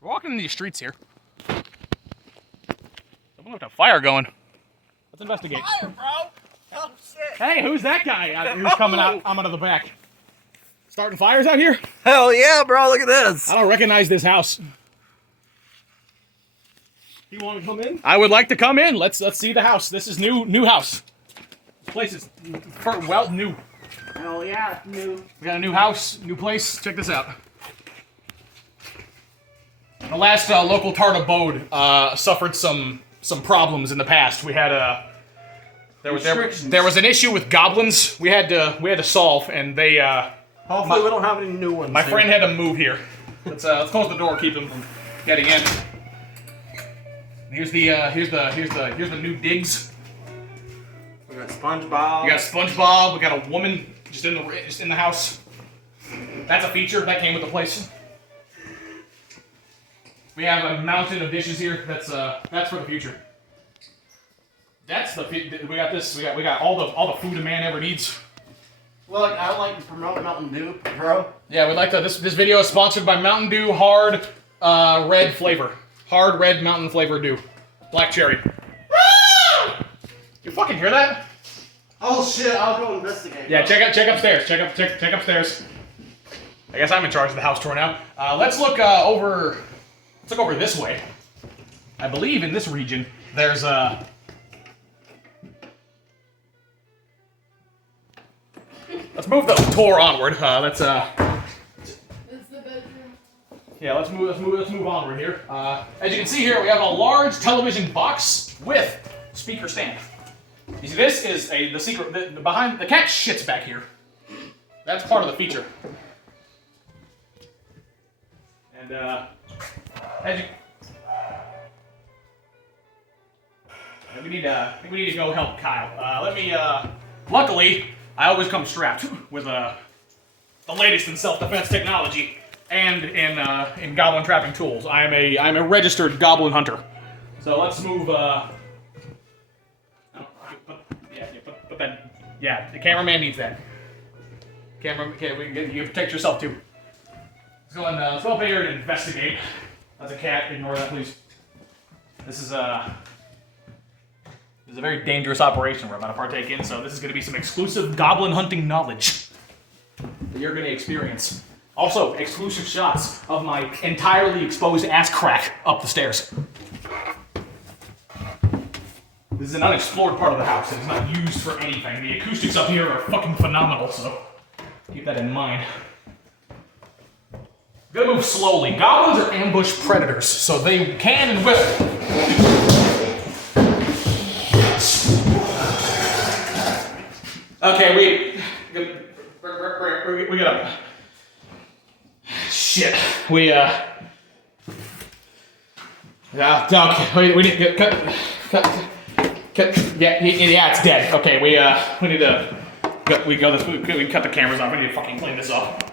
We're walking in these streets here. Someone left a fire going. Let's investigate. Fire, bro! Oh, shit. Hey, who's that guy who's coming out of the back? Starting fires out here? Hell yeah, bro, look at this. I don't recognize this house. You want to come in? I would like to come in. Let's see the house. This is new house. This place is new. Hell yeah, new. We got a new house, new place. Check this out. The last local tart abode suffered some problems in the past. We had there was an issue with goblins we had to solve, and they hopefully we don't have any new ones. my friend had to move here. Let's close the door, keep him from getting in. Here's the new digs. We got SpongeBob. We got SpongeBob. We got a woman just in the house. That's a feature that came with the place. We have a mountain of dishes here. That's for the future. We got this. We got all the food a man ever needs. Well, I would like to promote Mountain Dew, bro. Yeah, we'd like to. This video is sponsored by Mountain Dew Hard Red Flavor. Hard Red Mountain Flavor Dew. Black cherry. You fucking hear that? Oh shit! I'll go investigate. Yeah, check upstairs. Check upstairs. I guess I'm in charge of the house tour now. Let's look over. Let's look over this way. I believe in this region there's a. Let's move the tour onward. Let's Yeah, let's move onward here. As you can see here, we have a large television box with speaker stand. You see, this is the secret. Behind the cat shits back here. That's part of the feature. And I think we need to go help Kyle. Luckily, I always come strapped with the latest in self-defense technology and in goblin trapping tools. I'm a registered goblin hunter. So let's move. Put that. Yeah, the cameraman needs that. You protect yourself too. Let's go up here and investigate. That's a cat. Ignore that, please. This is a very dangerous operation we're about to partake in. So this is going to be some exclusive goblin hunting knowledge that you're going to experience. Also, exclusive shots of my entirely exposed ass crack up the stairs. This is an unexplored part of the house. It is not used for anything. The acoustics up here are fucking phenomenal, so keep that in mind. Gotta move slowly. Goblins are ambush predators, so they can and will. Okay, we gotta. Shit. Yeah, okay. We need to cut. Yeah, it's dead. Okay, we need to. We cut the cameras off. We need to fucking clean this up.